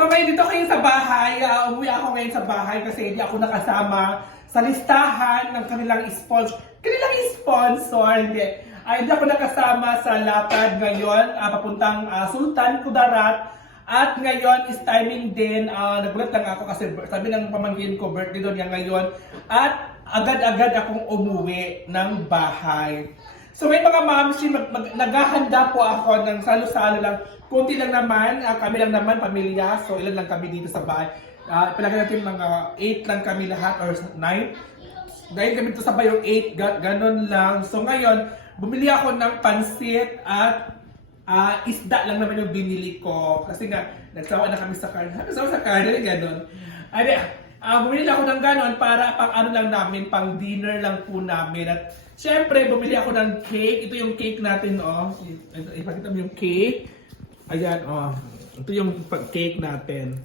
So ngayon dito kayo sa bahay, ah, umuwi ako ngayon sa bahay kasi hindi ako nakasama sa listahan ng kanilang sponsor. Kanilang sponsor, hindi. Ay, hindi ako nakasama sa lapad ngayon, ah, papuntang ah, Sultan Kudarat. At ngayon is timing din, ah, nagulat lang ako kasi sabi ng pamangkin ko, birthday doon niya ngayon. At agad-agad akong umuwi ng bahay. So may mga mamsi, mag, mag, naghahanda po ako ng salo-salo lang. Kunti lang naman, ah, kami lang naman, pamilya. So ilan lang kami dito sa bahay. Uh, palagay natin mga 8 lang kami lahat or 9. Dahil kami dito sa bayo 8, ga- ganun lang. So ngayon, bumili ako ng pansit at ah, isda lang naman yung binili ko. Kasi nga, nagsawa na kami sa karne. Nagsawa sa karne, ganun. Ay, ah bumili ako ng ganon para pang ano lang namin, pang dinner lang po namin. At syempre, bumili ako ng cake. Ito yung cake natin, oh. Ito, ipakita mo yung cake. Ayan, oh. Ito yung cake natin.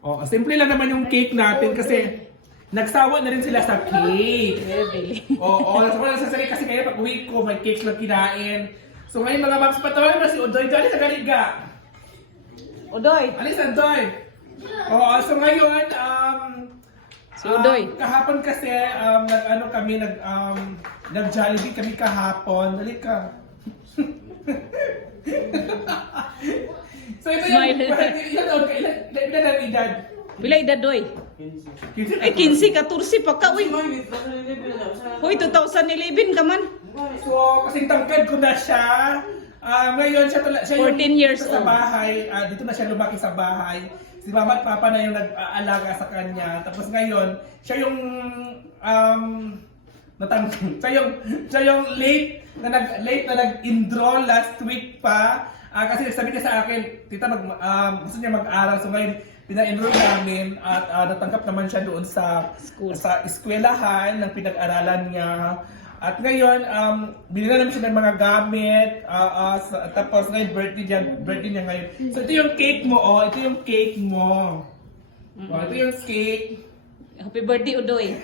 Oh, simple lang naman yung cake natin kasi nagsawa na rin sila sa cake. Oo, nasa na sa sarili kasi kaya pag uwi ko, may cakes lang kinain. So ngayon mga mags, patawagan mo si Odoy. Dali sa Galiga. Odoy! Alis ang Doy. Oo, so ngayon, um, Si Udoy. um, kahapon kasi, um, nag, ano kami, nag, um, nag Jollibee kami kahapon. Dali ka. so ito yung, taon ka, ilan, ang edad? Pila edad doy? Ay, 15, 14 pa ka, uy. Hoy, 2011 ka man. So, kasing tangkad ko na siya. Ah, ngayon, siya, tala, siya 14 years sa old. bahay. Ah, dito na siya lumaki sa bahay. Si mama at papa na yung nag-aalaga sa kanya. Tapos ngayon, siya yung um, natang siya yung siya yung late na nag late na nag-enroll last week pa. Ah, kasi sabi niya sa akin, tita mag um, gusto niya mag-aral so ngayon pina-enroll namin at ah, natanggap naman siya doon sa School. sa eskwelahan ng pinag-aralan niya. At ngayon, um, binila namin siya ng mga gamit, ah, ah, sa- tapos ngayon birthday niya, birthday niya ngayon. So ito yung cake mo, oh, ito yung cake mo. Oh, ito yung cake. Happy birthday, Udoy.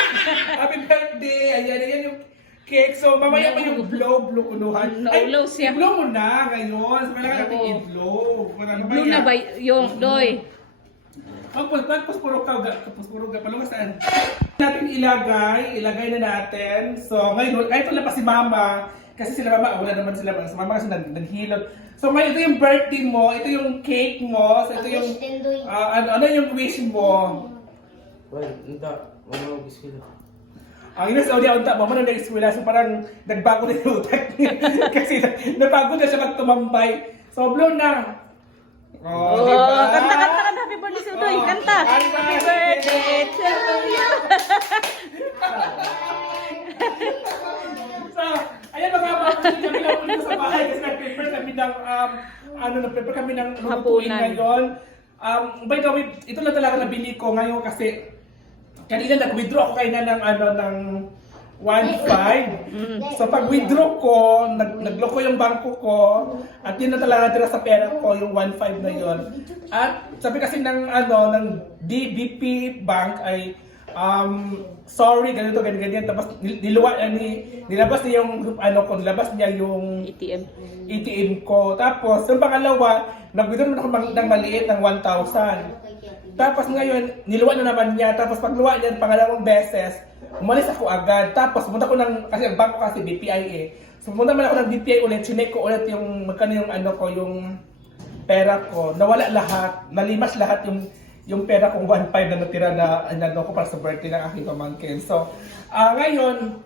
Happy birthday! Ayan, ayan yung cake. So, mamaya pa yung blow, blow kunuhan. Naulo siya. blow mo na ngayon. So, kailangan natin i-blow. Blue na ba yung Doy? Ang pagpagpos puro ka, pagpos puro ka, palunga saan? Natin ilagay, ilagay na natin. So, ngayon, kahit wala pa si mama, kasi sila mama, wala naman sila, si mama kasi nag, naghilot. So, ngayon, ito yung birthday mo, ito yung cake mo, so ito yung, ah, ano, ano yung wish mo? Well, hindi. Wala mag iskila. Ang ina sa audio unta, mama na nag-eskwela, so parang nagbago na yung utak niya. Kasi nabago na siya magtumambay. So, blow na. Oh, Oh, diba? kanta, kanta, kanta. Happy birthday Udoy. Oh, Kanta. Happy birthday to you. So, ayan mga mga kami lang ulit sa bahay kasi nag-prepare kami ng, um, ano, nag-prepare kami ng lutuin Hapunan. ngayon. Um, by the way, ito lang talaga nabili ko ngayon kasi kanina nag-withdraw ako kayo na ng, ano, ng 1.5. So pag withdraw ko, nag nagloko yung bangko ko at yun na talaga tira sa pera ko, yung 1.5 na yon. At sabi kasi ng ano ng DBP Bank ay um sorry ganito ganyan ganyan tapos nil- niluwa ni nilabas niya yung ano ko nilabas niya yung ATM. ATM ko. Tapos, yung pangalawa, nag-withdraw naman ako ng, ng maliit ng 1,000. Tapos ngayon, niluwa na naman niya. Tapos pagluwa niya, pangalawang beses, umalis ako agad. Tapos pumunta ko ng, kasi ang bangko kasi BPI eh. So pumunta man ako ng BPI ulit, chinek ko ulit yung, magkano yung ano ko, yung pera ko. Nawala lahat, nalimas lahat yung yung pera kong 1.5 na natira na ano ko para sa birthday ng aking pamangkin. So, ah ngayon,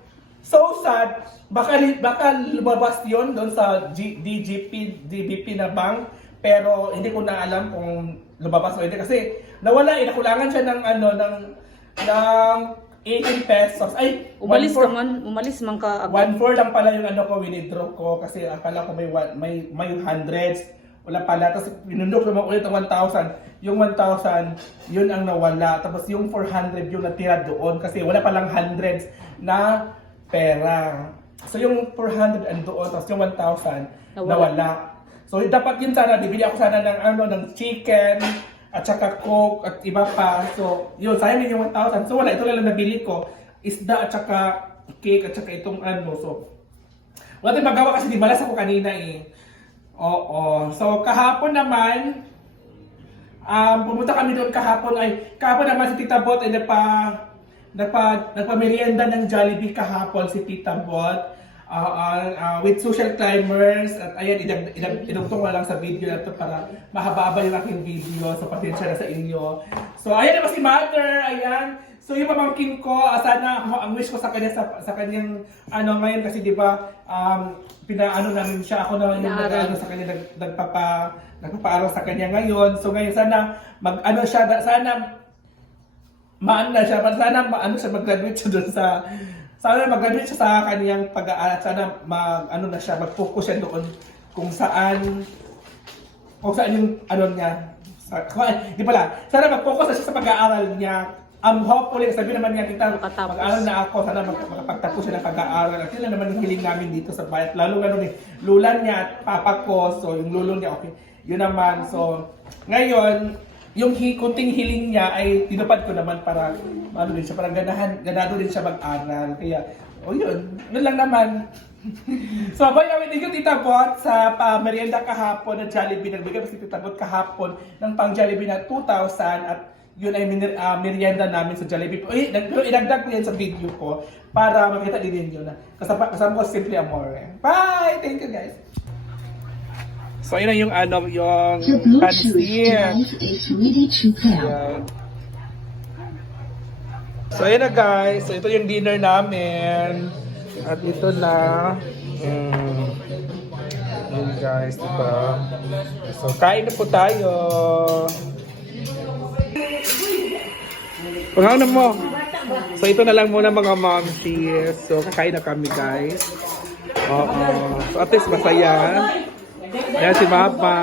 So sad, baka, baka lumabas yon doon sa G, DGP, DBP na bank, pero hindi ko na alam kung lumabas o hindi kasi nawala eh, nakulangan siya ng ano, ng, ng 18 pesos. Ay, Umalis ka 1.4 man. Umalis man ka agad. 1.4 lang pala yung ano ko, winidraw ko kasi akala ko may, one- may, may hundreds. Wala pala. Tapos pinundok naman ulit ang 1,000. Yung 1,000, yun ang nawala. Tapos yung 400 yung natira doon kasi wala palang hundreds na pera. So yung 400 ang doon, tapos yung 1,000 Nawala. nawala. So dapat yun sana, bibili ako sana ng ano, ng chicken, at saka coke, at iba pa. So yun, sayang yung 1,000. So wala, ito lang ang nabili ko. Isda at saka cake at saka itong ano. So wala tayong magawa kasi di malas ako kanina eh. Oo. So kahapon naman, Um, pumunta kami doon kahapon ay kahapon naman si Tita Bot ay nagpa nagpa nagpamerienda ng Jollibee kahapon si Tita Bot. Ah, ah, with social climbers at ayan idag, idag, idugtong ko lang sa video na to para mahaba-haba yung aking video. So pasensya na sa inyo. So ayan naman si mother ayan. So yung pamangkin ko ah, sana ang wish ko sa kanya sa, sa kanyang ano ngayon kasi di ba um, pinaano namin siya. Ako na yung nag-ano sa kanya nag, nagpapa nagpapaaral sa kanya ngayon. So ngayon sana mag ano siya sana maano na siya, sana maano siya mag-graduate siya doon sa sana mag-graduate siya sa kaniyang pag-aaral, sana mag ano na siya, mag-focus siya doon kung saan kung saan yung ano niya. Sa, di pala, sana mag-focus na siya sa pag-aaral niya. Um, hopefully, sabi naman niya, Makatapos. mag-aaral na ako, sana mag makapagtapos siya ng pag-aaral. At lang naman yung hiling namin dito sa bayat. Lalo nga ni lula niya at papa ko, so yung lulo niya, okay. Yun naman, so ngayon, yung kunting hiling niya ay tinupad ko naman para ano din siya, parang ganahan, ganado din siya mag-aral. Kaya, o yun, yun lang namin. so, by the way, thank Tita Bot sa pa merienda kahapon na Jollibee. Nagbigay pa si Tita Bot kahapon ng pang Jollibee na 2,000 at yun ay minir, ah, merienda namin sa Jollibee. Uy, pero inagdag ko yan sa video ko para makita din ninyo na kasama, kasama ko Simply Amore. Bye! Thank you guys! So, yun yung ano, yung pair. Ayan. So ayun na guys, so ito yung dinner namin. At ito na. Mm, yun guys, diba? So kain na po tayo. Na mo. So ito na lang muna mga momsies. So kakain na kami guys. Oo. So at least masaya. Ayan si Papa.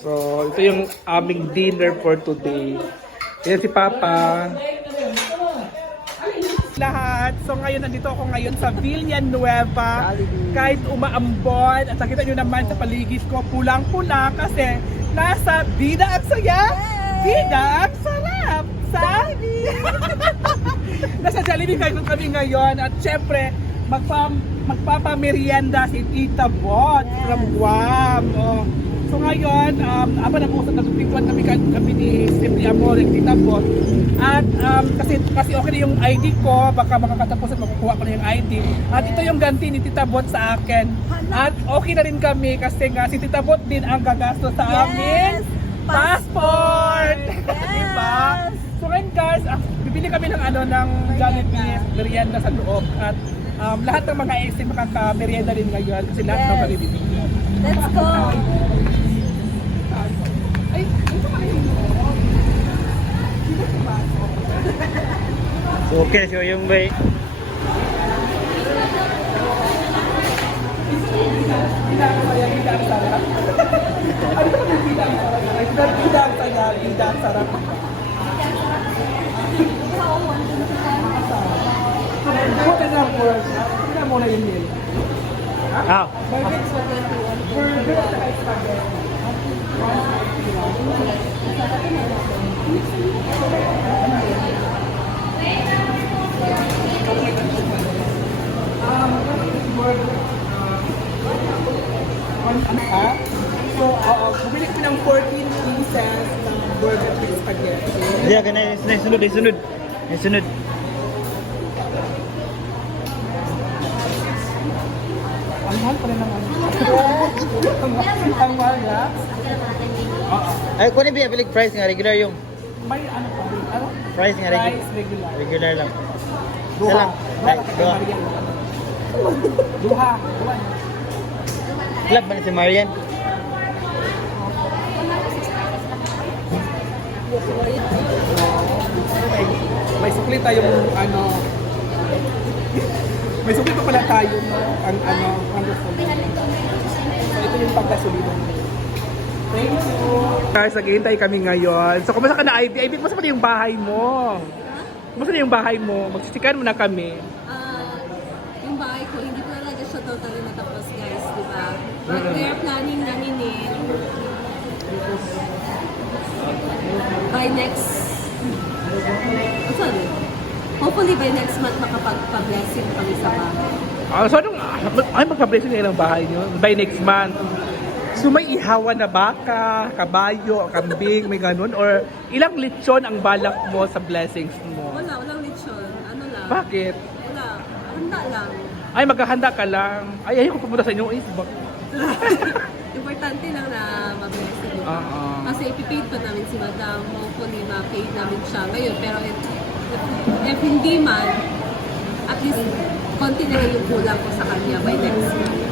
So, ito yung aming dinner for today. Ayan si Papa. Lahat. So, ngayon nandito ako ngayon sa Villanueva. Kahit umaambon. At nakita nyo naman sa paligid ko, pulang-pula kasi nasa Bida at Saya. Bida at Sarap. Sa Nasa Jollibee kayo kami ngayon. At syempre, magpa, magpapamerienda si Tita Bot from Guam. Oh. So ngayon, um, nag-usap na tupikuan kami kami ni Simply Amor ng Tita Bot. At um, kasi kasi okay na yung ID ko, baka makakatapos at makukuha ko na yung ID. At ito yung ganti ni Tita Bot sa akin. At okay na rin kami kasi nga si Tita Bot din ang gagastos sa amin passport. diba? So ngayon guys, ah, bibili kami ng ano ng Jollibee merienda sa loob at um, lahat ng mga ex makaka-merienda rin ngayon kasi lahat Yes. mabibili. Let's go! Ay, ito pala yung Okay, so yung bay. bidang saya, bidang sarap. ano ba yung bidang sarap? Ay, Bidang saya, bidang sarap. What is that word? Na yung meal. Ah, Burger 21. Burger at saka spaghetti. Um, burger. Uh, ano ka? So, oo, bumili ko ng 14 pieces ng burger with spaghetti. Hindi, ganun. Yung sunod, sunod. Sunod. Ang mahal pa rin naman. Ang mahal- na. Oo. Ay, kung ano ba yung price nga, regular yung May ano pa rin. Ano? price nga, regular. Regular. Regular lang. Duha. Ay, duha. Duha. Duha. Club ba na si Marian? May, may sukli tayong ano. May sukli pa pala tayo ang ano. Yung paggasolina. Thank you. Guys, naghihintay kami ngayon. So, kumusta ka na, Ivy? Ivy, kumusta pa yung bahay mo? Kumusta na yung bahay mo? Magsisikan mo na kami. Ah, yung bahay ko, hindi pa talaga siya totally natapos guys, di ba? But we are planning na ninin by next that? Hopefully by next month makapagpa-blessing kami sa bahay. Ah, so, anong, ay, magpa-blessing ngayon ang bahay niyo by next month. So may ihawa na baka, kabayo, kambing, may ganun? Or ilang lechon ang balak mo sa blessings mo? Wala, walang lechon. Ano lang? Bakit? Wala. Handa lang. Ay, maghahanda ka lang. Ay, ayaw ko pumunta sa inyo. Ay, bak- Importante lang na diba? Oo. Kasi ipipaid pa namin si Madam. Hopefully, ma-paid namin siya ngayon. Pero if, if, if hindi man, at least konti na lang yung kulang ko sa kanya by next month.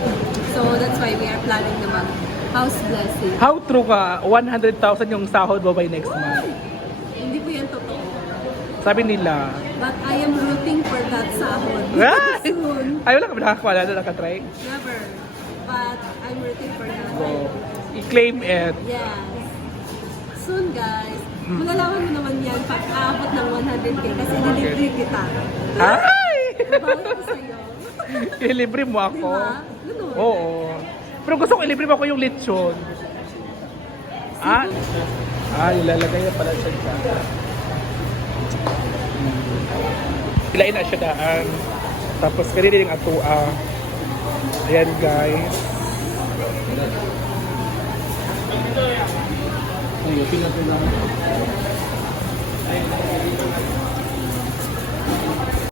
So that's why we are planning na mag house blessing. How true ka? 100,000 yung sahod mo by next month. Hindi po yan totoo. Sabi nila. But I am rooting for that sahod. Soon. Ay, wala ka ba nakakawala na nakatry? Never. But I'm rooting for that. So, i-claim it. Yes. Soon, guys. Malalaman mo naman yan pag aabot ng 100k kasi nilibre kita. Ay! Babawi ko sa'yo. Ilibre mo ako. ba? Ganun. Oo. Pero gusto ko ilibre mo ako yung lechon. Ah? Ah, ilalagay na pala siya dyan. Ilain na siya daan. Tapos kanina yung atua. Ayan guys. Ay,